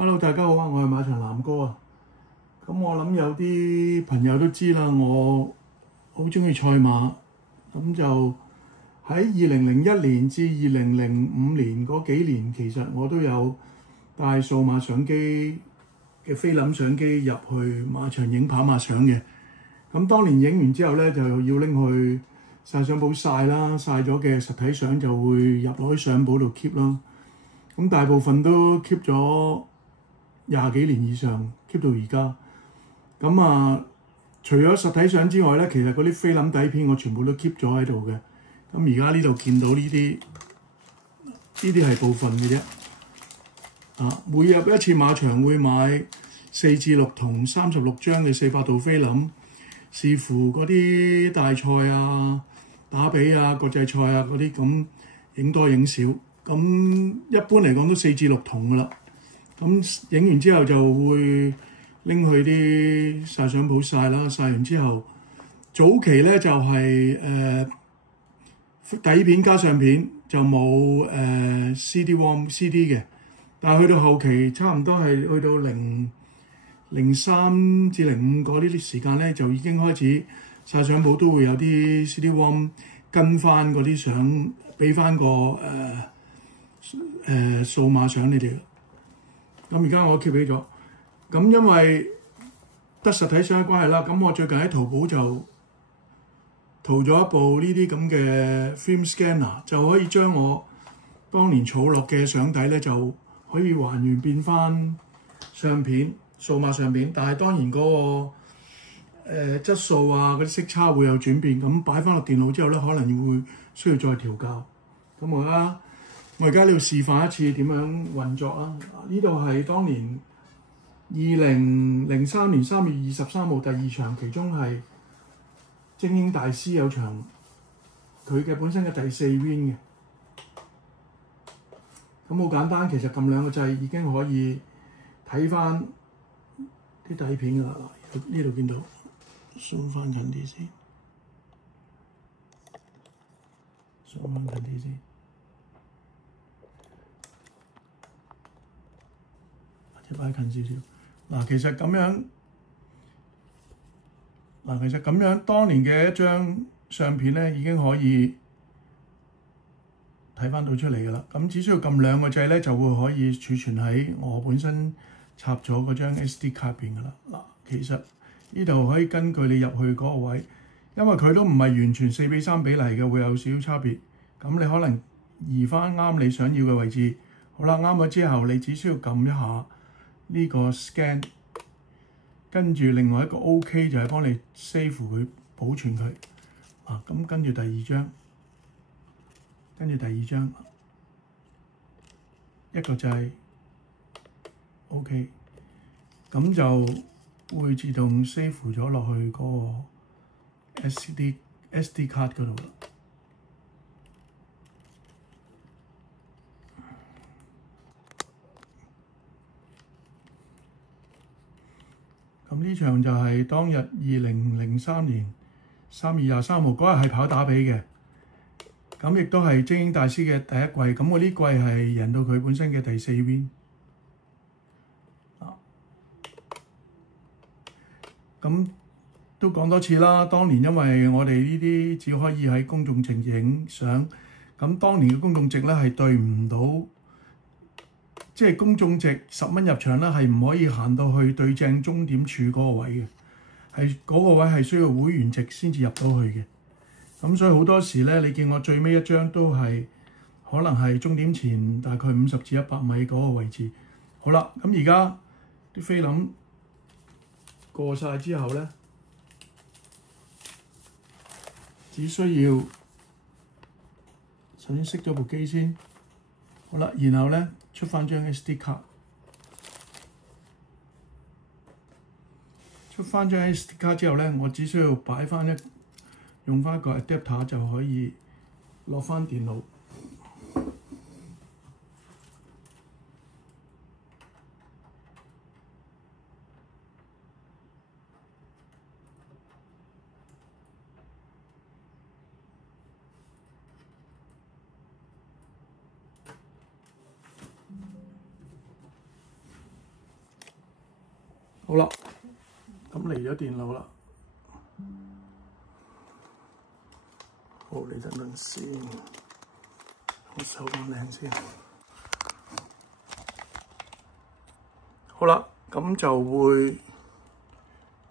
Hello，大家好啊！我係馬場南哥啊。咁我諗有啲朋友都知啦，我好中意賽馬。咁就喺2001年至2005年嗰幾年，其實我都有帶數碼相機嘅菲林相機入去馬場影跑馬相嘅。咁當年影完之後咧，就要拎去曬相簿曬啦，曬咗嘅實體相就會入落去相簿度 keep 啦。咁大部分都 keep 咗20幾年以上 ，keep 到而家。咁除咗實體相之外咧，其實嗰啲菲林底片我全部都 keep 咗喺度嘅。咁而家呢度見到呢啲係部分嘅啫。每入一次馬場會買4至6筒36張嘅400度菲林，視乎嗰啲大賽啊、打比啊、國際賽啊嗰啲咁影多影少。咁一般嚟講都4至6筒噶啦。咁影完之後就會拎去啲曬相簿曬啦，曬完之後早期咧就係底片加相片，就冇CD-ROM CD 嘅，但係去到後期差唔多係去到03至05嗰啲時間咧，就已經開始曬相簿都會有啲 CD-ROM 跟翻嗰啲相，俾翻個數碼相你哋。咁而家我 keep 起咗，咁因為得實體相嘅關係啦，咁我最近喺淘寶就淘咗一部呢啲咁嘅 film scanner， 就可以將我當年儲落嘅相底咧就可以還原變翻相片、數碼相片，但係當然嗰個質素啊、嗰啲色差會有轉變，咁擺翻落電腦之後咧，可能會需要再調校。咁我而家呢度示範一次點樣運作啊！呢度係當年2003年3月23號第2場，其中係精英大師有場佢嘅本身嘅第4 win 嘅。咁好簡單，其實撳兩個掣已經可以睇翻啲底片㗎啦。呢度見到 zoom 翻近啲先 ，zoom 翻近啲先。擺近少少。其實咁樣，當年嘅一張相片咧，已經可以睇翻到出嚟㗎啦。咁只需要撳兩個掣咧，就會可以儲存喺我本身插咗嗰張 SD 卡入邊㗎啦。其實呢度可以根據你入去嗰個位，因為佢都唔係完全4:3比例嘅，會有少少差別。咁你可能移翻啱你想要嘅位置。好啦，啱咗之後，你只需要撳一下呢個 scan， 跟住另外一個 OK 就係幫你 save 佢保存佢。咁跟住第二張，一個掣 OK， 咁就會自動 save 咗落去嗰個 SD 卡嗰度啦。咁呢場就係當日2003年3月23號嗰日係跑打比嘅，咁亦都係精英大師嘅第一季。咁我呢季係贏到佢本身嘅第4 win。咁都講多次啦，當年因為我哋呢啲只可以喺公眾席影相，咁當年嘅公眾席咧係對唔到。即係公眾席10蚊入場啦，係唔可以行到去對正終點處嗰個位嘅，係嗰個位係需要會員席先至入到去嘅。咁所以好多時咧，你見我最尾一張都係可能係終點前大概50至100米嗰個位置。好啦，咁而家啲菲林過晒之後咧，只需要首先熄咗部機先。好啦，然後咧出翻張 SD 卡，出翻張 SD 卡之後咧，我只需要擺翻用翻個 adapter 就可以落翻電腦。好啦，咁嚟咗電腦啦。好，你等陣先，我手翻靚先。好啦，咁就會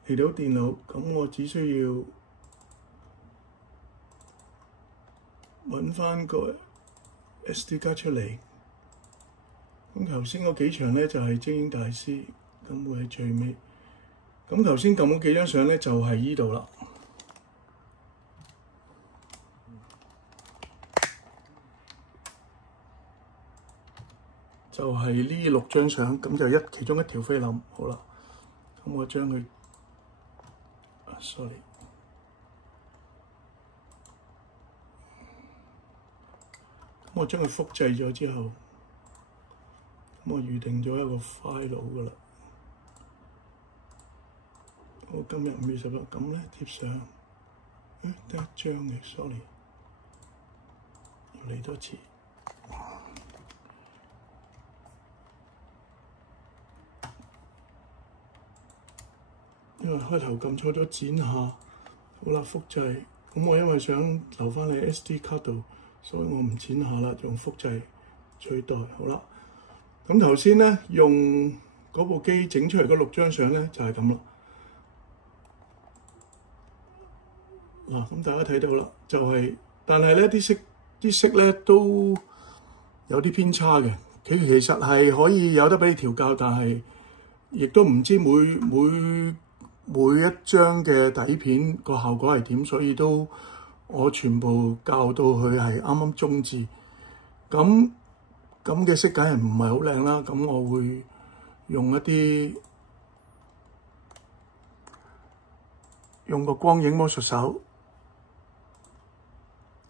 嚟到電腦，咁我只需要揾翻個 SD 卡出嚟。咁頭先嗰幾場咧就係精英大師，咁會喺最尾。咁頭先撳嗰幾張相咧就係依度啦。就係呢6張相，咁就其中一條菲林，好啦，咁我將佢，sorry，咁我將佢複製咗之後，咁我預定咗一個 file 噶啦。我今日5月16，咁咧貼上，得一張嘅 ，sorry， 要嚟多次。因為開頭撳錯咗剪下，好啦，複製。咁我因為想留翻喺 SD 卡度，所以我唔剪下啦，用複製取代。好啦，咁頭先咧用嗰部機整出嚟嗰6張相咧就係咁啦。嗱，咁大家睇到啦，就係，但係咧啲色咧都有啲偏差嘅。佢其實係可以有得俾你調校，但係亦都唔知每一張嘅底片個效果係點，所以我全部校到佢係啱啱中置。咁嘅色梗係唔係好靚啦，咁我會用個光影魔術手。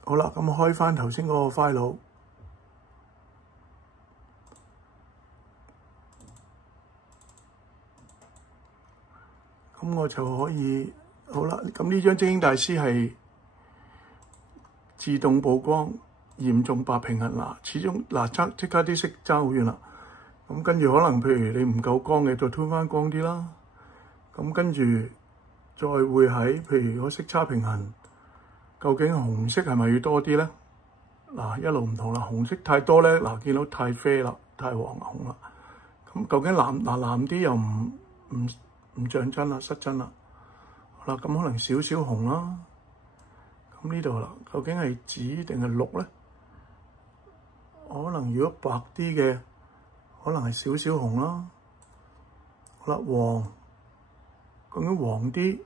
好啦，咁開翻頭先嗰個 file。咁我就可以，好啦，咁呢張精英大師係自動曝光，嚴重白平衡。嗱，始終即刻啲色爭好遠啦。咁跟住可能譬如你唔夠光嘅，就推翻光啲啦。咁跟住再會喺譬如個色差平衡，究竟紅色係咪要多啲咧？嗱，一路唔同啦，紅色太多咧，嗱，見到太啡啦，太黃紅啦。咁究竟藍啲又唔像真啦，失真啦。好啦，咁可能少少紅啦。咁呢度啦，究竟係紫定係綠咧？可能如果白啲嘅，可能係少少紅啦。好啦，黃，究竟黃啲？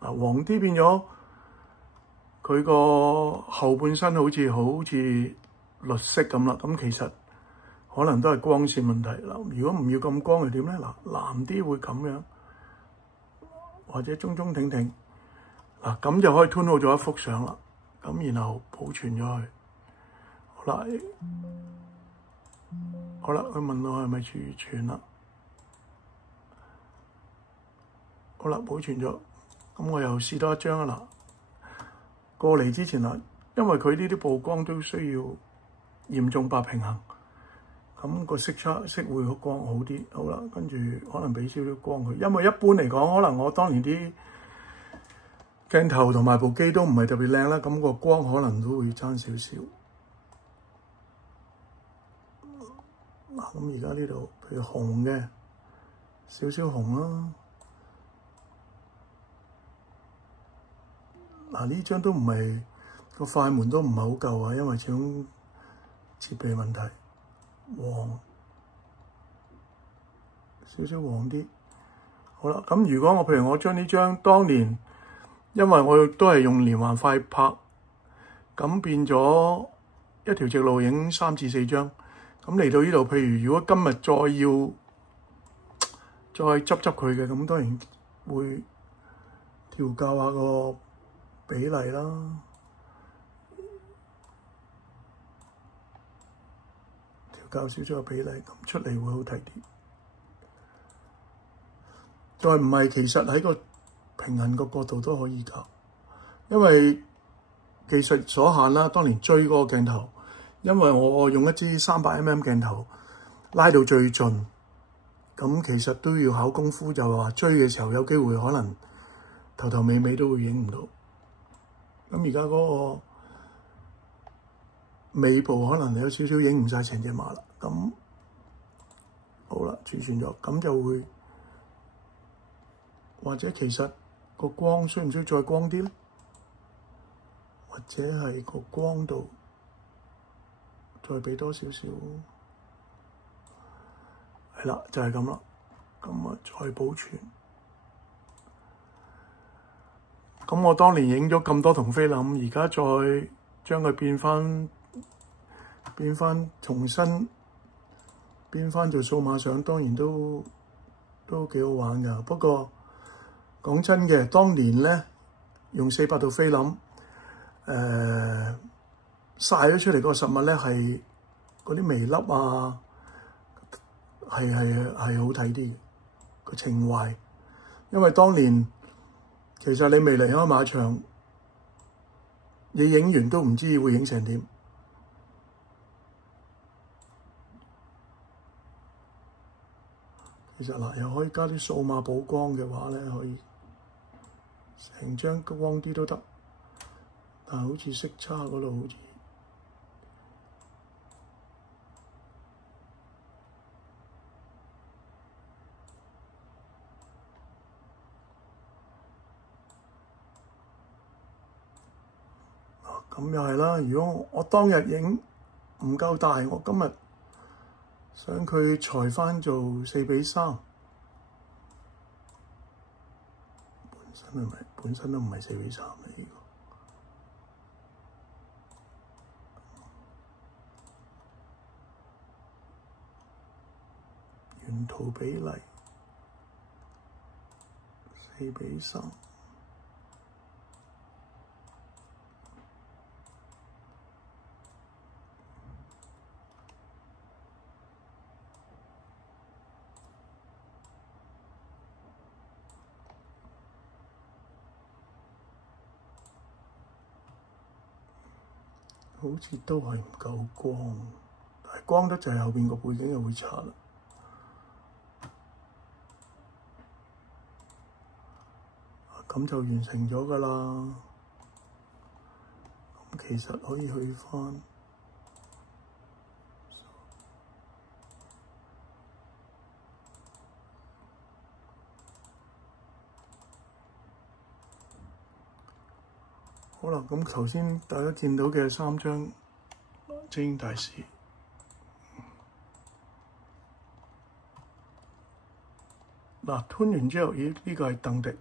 嗱，黃啲變咗佢個後半身好似綠色咁啦。咁其實可能都係光線問題啦。如果唔要咁光係點咧？嗱，藍啲會咁樣。或者中挺挺，嗱，咁就可以 tune 好咗一幅相啦。咁然後保存咗佢。好啦，佢問我係咪儲存啦？好啦，保存咗。咁我又試多一張啦。過嚟之前啦，因為佢呢啲曝光都需要嚴重白平衡，咁個色會光好啲。好啦，跟住可能俾少少光佢，因為一般嚟講，可能我當年啲鏡頭同埋部機都唔係特別靚啦，咁個光可能都會爭少少。嗱，咁而家呢度譬如紅嘅，少少紅啦。嗱，呢張都唔係個快門都唔係好夠啊，因為始終設備問題。黃，少少黃啲。好啦，咁如果譬如我將呢張當年，因為我都係用連環快拍，咁變咗一條直路影3至4張。咁嚟到呢度，譬如如果今日再執佢嘅，咁當然會調校下個比例啦。較少咗個比例，咁出嚟會好睇啲。再唔係，其實喺個平衡個角度都可以較，因為技術所限啦。當年追嗰個鏡頭，因為我用一支300mm 鏡頭拉到最盡，咁咁其實都要考功夫，就話追嘅時候有機會可能頭頭尾尾都會影唔到。咁而家嗰個尾部可能有少少影唔晒成隻馬啦。咁好啦，儲存咗，咁就會或者其實個光需唔需要再光啲咧？或者係個光度再俾多少少？係啦，就係咁啦。咁啊，再保存。咁我當年影咗咁多同菲林，而家再將佢變翻重新變翻做數碼相，當然都幾好玩㗎。不過講真嘅，當年咧用400度菲林，曬咗出嚟個實物咧係嗰啲微粒啊，係好睇啲個情懷。因為當年其實你未離開馬場，你影完都唔知會影成點。其實嗱，又可以加啲數碼補光嘅話咧，可以成張光啲都得。但係好似色差嗰度好似咁又係啦。如果我當日影唔夠大，我今日想佢裁翻做4:3，本身都唔係4:3嚟嘅。原圖比例4:3。好似都係唔夠光，但係光得就係後邊個背景又會差啦。咁就完成咗㗎啦。咁其實可以去返，好啦。咁頭先大家見到嘅3張精英大師，嗱吞完之後，咦？呢個係鄧迪。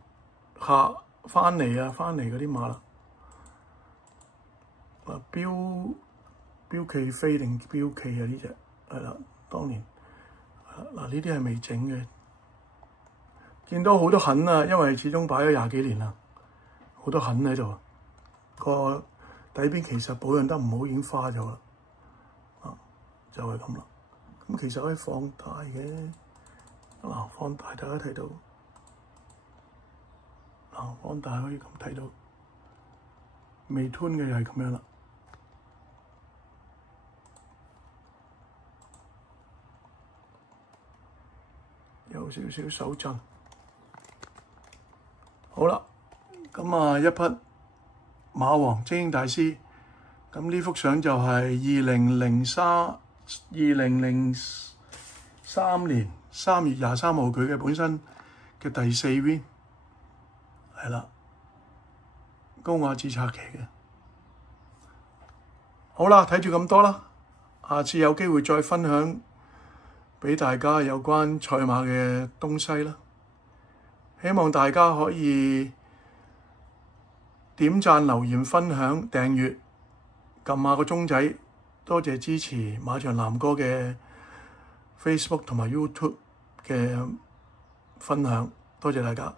翻嚟嗰啲馬啦，標記飛定標記啊？呢隻係啦，當年嗱呢啲係未整嘅，見到好多痕啊，因為始終擺咗20幾年啦，好多痕喺度，個底邊其實保養得唔好，已經花咗啦，就係咁啦。咁其實可以放大嘅，嗱放大大家睇到。放大可以咁睇到，未吞嘅又係咁樣啦，有少少手震。好啦，咁啊一匹馬王精英大師，咁呢幅相就係2003年3月23號佢嘅本身嘅第4 win。係啦，高雅自策騎嘅。好啦，睇住咁多啦，下次有機會再分享俾大家有關賽馬嘅東西啦。希望大家可以點讚、留言、分享、訂閱，撳下個鐘仔。多謝支持馬場南哥嘅 Facebook 同埋 YouTube 嘅分享，多謝大家。